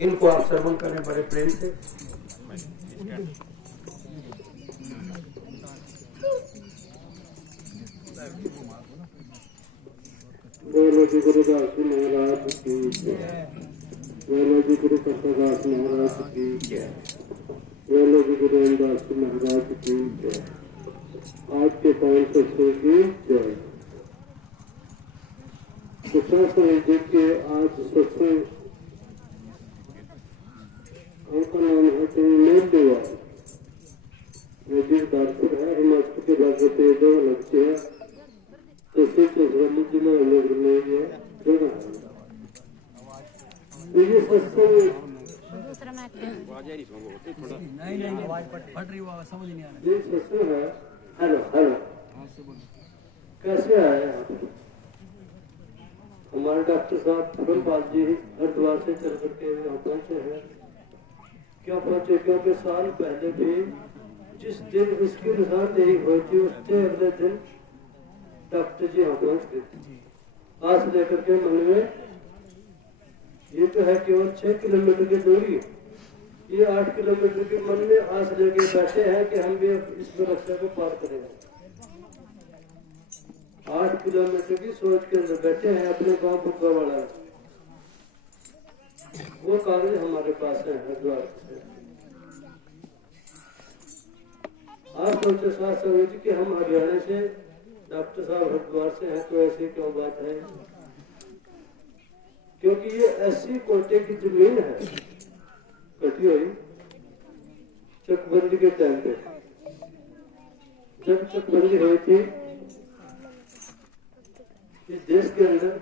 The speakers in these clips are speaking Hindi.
इनको आप श्रवण करें बड़े प्रेम से। बोलो जी गुरुदास महाराज की जय। बोलो जी गुरु प्रसादास महाराज की जय। बोलो जी गुरु रामदास महाराज की जय। आज के पावन सत्संग की जय। प्रशासन देखिए आज सत्संग उनका नाम है मेल देवा दासपुर है, हिमाचल के बागों दो लक्ष्य है तहसील चौधरी जिला नगर में ये जगह है। तो ये सत्संग ये सत्संग है। हेलो हेलो कैसे आए आप? हमारे डॉक्टर साहब फूलपाल जी हरिद्वार से चल करके यहाँ पहुंचे हैं। क्यों पहुंचे? क्योंकि साल पहले भी जिस दिन इसकी निशानदेही हुई थी उससे अगले दिन डॉक्टर जी यहाँ पहुंच गए। आस लेकर के मन में ये तो है केवल 6 किलोमीटर की दूरी, ये 8 किलोमीटर के मन में आस लेके बैठे हैं कि हम भी इस सुरक्षा को पार करेंगे। 8 किलोमीटर की सोच के अंदर बैठे हैं अपने गांव बुक्का वाला। वो कागज हमारे पास है हरिद्वार से। आप सोचे साथ समझ कि हम हरियाणा से, डॉक्टर साहब हरिद्वार से हैं, तो ऐसी क्यों बात है? क्योंकि ये ऐसी कोटे की जमीन है कटी हुई चकबंदी के टाइम पे। जब चकबंदी हुई थी इस देश के अंदर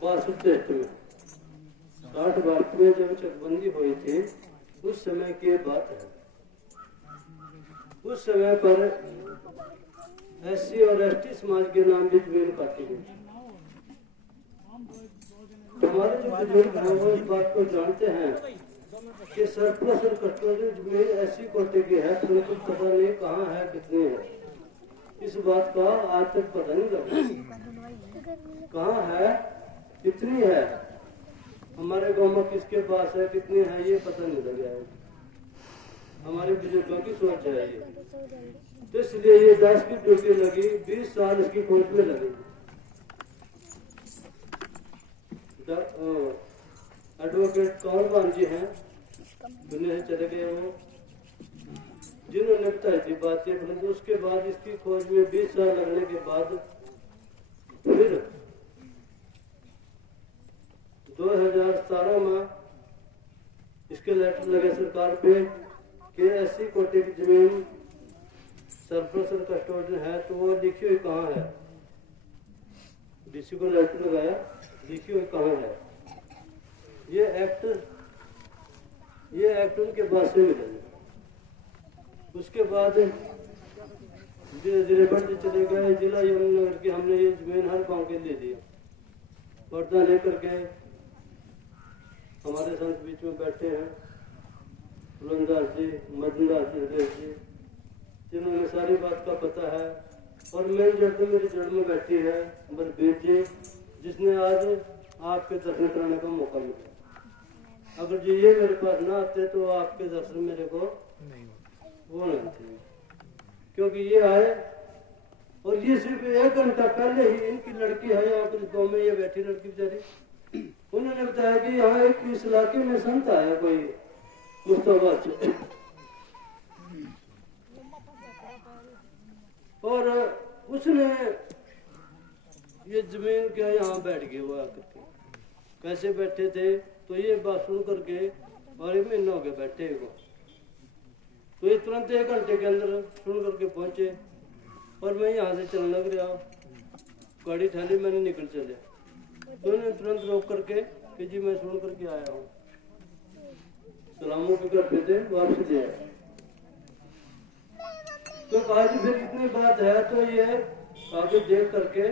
62 में 60 में जब चकबंदी हुई थी उस समय की बात है। उस समय पर एससी और एसटी समाज के नाम भी जमीन काटी गई। हमारे जो बुजुर्ग हैं वो इस बात को जानते हैं कि सरप्लस और कटोरी जमीन ऐसी कोटे की है तो उनको पता नहीं कहाँ है कितनी है। इस बात का आज तक पता नहीं लगा कहाँ है कितनी है। हमारे गांव में किसके पास है कितनी है ये पता नहीं लगा है। हमारे बुजुर्गों की सोच है ये। तो इसलिए ये 10 की ड्यूटी लगी, 20 साल इसकी खोज में लगी। एडवोकेट कंवरपाल जी हैं, दुनिया से चले गए वो, जिन्होंने बताई थी बात ये। परंतु उसके बाद इसकी खोज में 20 साल लगने के बाद फिर 2017 में इसके लेटर लगे सरकार पे कि ऐसी कोटे की जमीन सरप्लस और कस्टोडियन है तो वो लिखी हुई कहाँ है। डीसी को लेटर लगाया, लिखी हुई कहाँ है। ये एक्ट उनके पास से मिला। उसके बाद धीरे धीरे बढ़ते चले गए। जिला यमुनानगर की हमने ये जमीन हर गांव के ले दी। पर्दा लेकर के हमारे संत बीच में बैठे हैं फुलंदास जी, मदनदास जी, जिन्होंने सारी बात का पता है। और मेरी जड़ तो मेरी जड़ में बैठी है बलबीर जी, जिसने आज आपके दर्शन कराने का मौका मिला। अगर जी ये मेरे पास ना आते तो आपके दर्शन मेरे को वो नहीं थे। क्योंकि ये आए और ये सिर्फ 1 घंटा पहले ही इनकी लड़की है यहाँ पर गाँव में, ये बैठी लड़की बेचारी, उन्होंने बताया कि यहाँ एक इस इलाके में संत आया कोई मुस्तफा और उसने ये जमीन क्या यहाँ बैठ गए वो आकर। कैसे बैठे थे तो ये बात सुन करके 12 महीने हो गए बैठे को। तो ये तुरंत 1 घंटे के अंदर सुन करके पहुंचे और मैं यहाँ से चलने लग रहा, गाड़ी ठाली, मैंने निकल चले। तो उन्होंने तुरंत रोक करके कि जी मैं सुन करके आया हूँ, सलामों के घर पे थे वापस ले आए। तो कहा जी फिर इतनी बात है तो ये आगे देख करके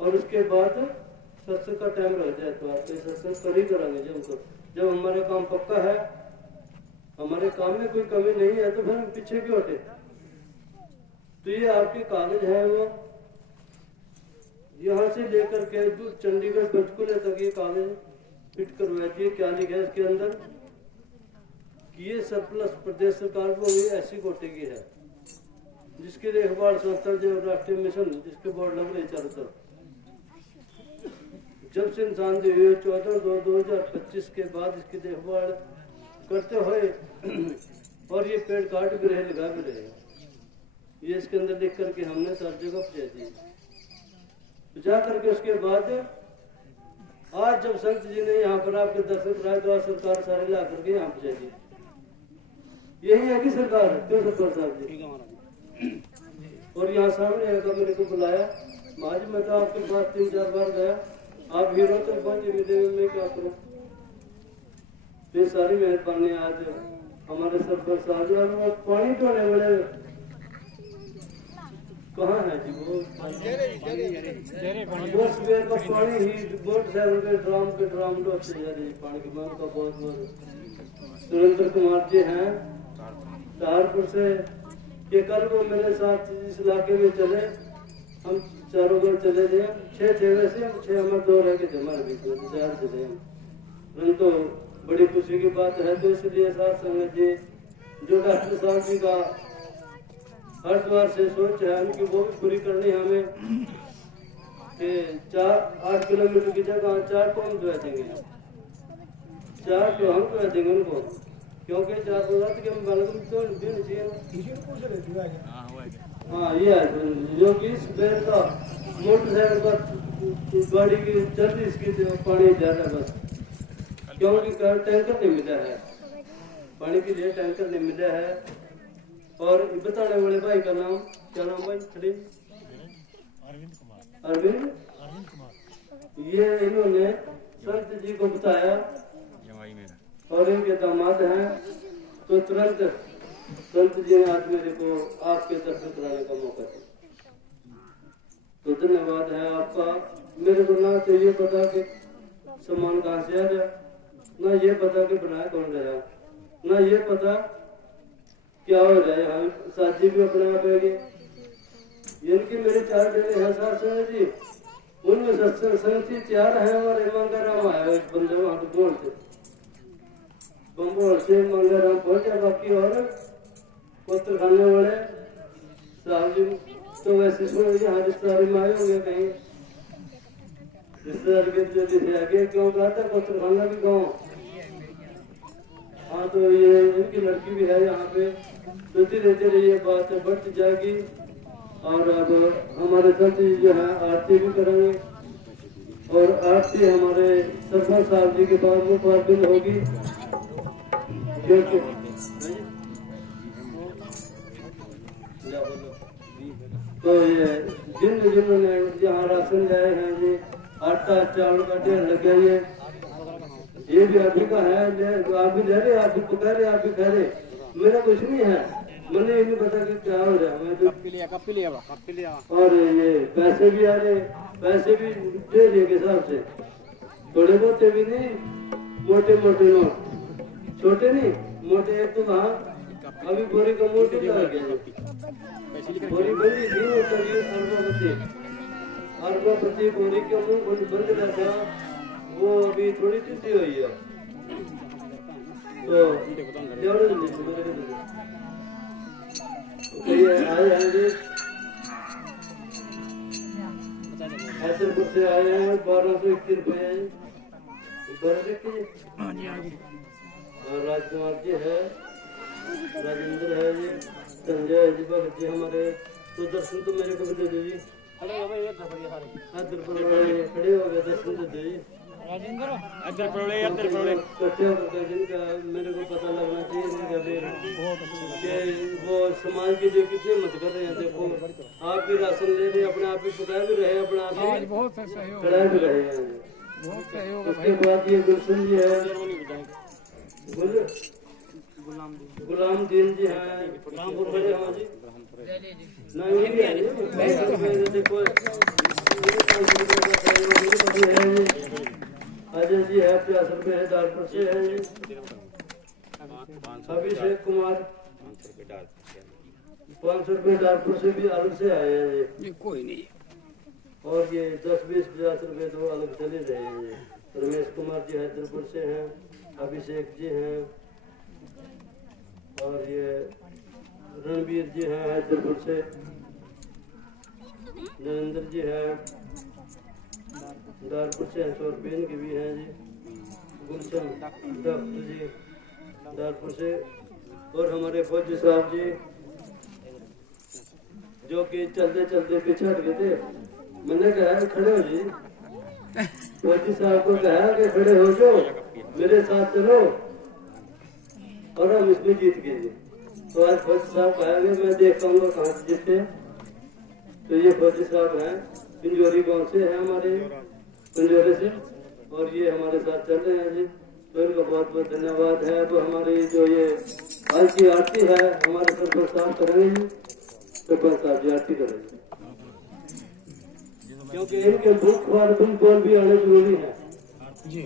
और उसके बाद सत्संग का टाइम रह जाए तो आप सत्संग कर ही करेंगे। जब हमारे काम पक्का है, हमारे काम में कोई कमी नहीं है तो फिर हम पीछे क्यों हटे। तो ये आपके कागज है वो यहाँ से लेकर के दूर चंडीगढ़ पंचकुले तक ये कागज फिट करवाई थी। क्या लिखा है इसके अंदर कि ये सरप्लस प्रदेश सरकार को हुई ऐसी कोटि की है जिसकी देखभाल संस्था जो राष्ट्रीय मिशन जिसके बोर्ड लग रहे चारों तरफ। जब से इंसान जो हुए 14/2/2025 के बाद इसकी देखभाल करते हुए और ये पेड़ काट भी रहे लगा भी रहे, ये इसके अंदर लिख करके हमने सब जगह भेज दी। जा करके उसके बाद आज जब संत जी ने यहाँ पर आपके दर्शन कराए तो आज सरकार सारे ला करके यहाँ पे दी। यही है कि सरकार क्यों सरकार साहब जी। और यहाँ सामने आकर मेरे को बुलाया, आज मैं तो आपके पास 3-4 बार गया, आप हीरो तक पहुंचे मिले, मैं क्या करूँ। ये सारी मेहरबानी आज हमारे सरपंच साहब और पानी ढोने वाले कहाँ है जी वो सुबह का पानी ही मोटरसाइकिल के ड्राम ढोते जा रही पानी की मांग का बहुत बहुत। सुरेंद्र कुमार जी हैं सहारपुर से, ये कल वो मेरे साथ इस इलाके में चले, हम चारों घर चले गए, 6 वैसे हम 6 हमारे 2 रह के हमारे बीच में 4 चले हम। तो बड़ी खुशी की बात है। तो इसलिए साथ संगत जी जो डॉक्टर साहब जी का हरिद्वार से सोच है उनकी वो भी पूरी करनी हमें कि 8 किलोमीटर की जगह 4 तो हम दुआ देंगे, 4 तो हम दुआ देंगे उनको, क्योंकि 4 रात के हम बालक तो दिन चाहिए। हाँ ये है जो कि इस बेर का मोटरसाइकिल का गाड़ी की चल रही इसकी पानी ज्यादा बस, क्योंकि टैंकर नहीं मिला है पानी के लिए, टैंकर नहीं मिला है। और बताने वाले भाई का नाम क्या नाम भाई खड़ी अरविंद कुमार, ये इन्होंने संत जी को बताया और इनके दामाद हैं। तो तुरंत संत जी ने आज मेरे को आपके दर्शन कराने का मौका दिया, तो धन्यवाद है आपका। मेरे को ना तो ये पता कि सामान कहाँ से आ गया, ना ये पता कि बनाया कौन रहा, ना ये पता क्या हो रहा है। यहाँ साथी भी अपने आप है, इनकी मेरे 4 जगह हैं साथ संगत जी, उनमें सत्संग संगति 4 हैं और मांगा राम आया एक बंदे वहां पे बोल से बम्बोल से मांगा राम पहुंचा, बाकी और पत्र खाने वाले साहब जी तो वैसे सुन यहाँ रिश्तेदारी में आए होंगे कहीं, रिश्तेदार के जो आगे क्यों कहा था पत्र खाना भी गाँव। हाँ तो ये इनकी लड़की भी है यहाँ पे, तो धीरे धीरे ये बात बढ़ती जाएगी। और अब हमारे संत जी जो है आरती भी करेंगे और आरती हमारे सरपंच साहब जी के पास में प्रार्थना होगी। तो ये जिन्होंने यहाँ राशन लाए हैं जी, आटा चावल का ढेर लग गया, ये भी आप ही का है, आप भी ले रहे, आप भी पका रहे, आप भी खा रहे, मेरा कुछ नहीं है, मैंने ये नहीं पता कि क्या हो रहा है। मैं तो और ये पैसे भी आ रहे, पैसे भी दे दिए के हिसाब से, थोड़े बहुत भी नहीं, मोटे मोटे नोट, छोटे नहीं मोटे। एक तो वहाँ अभी बोरी का मोटी का बोरी बंदी थी, वो करीब अरबोपति बोरी के मुंह बंद रहता, वो अभी थोड़ी सी हुई है। तो ये आए हैं हैदरपुर से आए हैं, 1221 रुपये राजकुमार जी है, राजेंद्र है जी, संजय जी, भगत जी हमारे। तो दर्शन तो मेरे को भी दे दो जी, खड़े हो गए दर्शन दे दो जी, इकट्ठे होकर जिनका मेरे को पता लगना चाहिए कि वो समाज के लिए कितने मत कर रहे हैं। देखो आप भी राशन ले रहे, अपने आप ही पका भी रहे, अपने आप ही चढ़ा भी रहे हैं। उसके बाद ये गुलशन जी है, गुलाम दीन जी है, देखो अजय जी है, 50 रुपये है, दालपुर से है जी, अभिषेक कुमार 500 रुपये दालपुर से भी अलग से आए हैं जी। कोई नहीं, और ये 10-20-50 रुपए तो अलग चले जाएंगे। रमेश कुमार जी हैदरपुर से हैं, अभिषेक जी हैं, और ये रणवीर जी हैं हैदरपुर से, नरेंद्र जी हैं दारपुर से, शोरबीन के भी हैं जी, गुलशन डॉक्टर जी दारपुर से, और हमारे फौजी साहब जी जो कि चलते चलते पीछे हट गए थे। मैंने कहा खड़े हो जी, फौजी साहब को कहा कि खड़े हो जो, मेरे साथ चलो, और हम इसमें जीत गए जी। तो आज फौजी साहब कहेंगे, मैं देख पाऊंगा कहाँ से जीते। तो ये फौजी साहब हैं, पिंजोरी गांव से हैं, हमारे पिंजोरे से, और ये हमारे साथ चल रहे हैं जी। तो इनका बहुत बहुत धन्यवाद है। तो हमारी जो ये आज की आरती है हमारे सरपंच साहब करेंगे, सरपंच साहब जी आरती करेंगे, क्योंकि इनके बुक और बोल भी आने जरूरी है जी।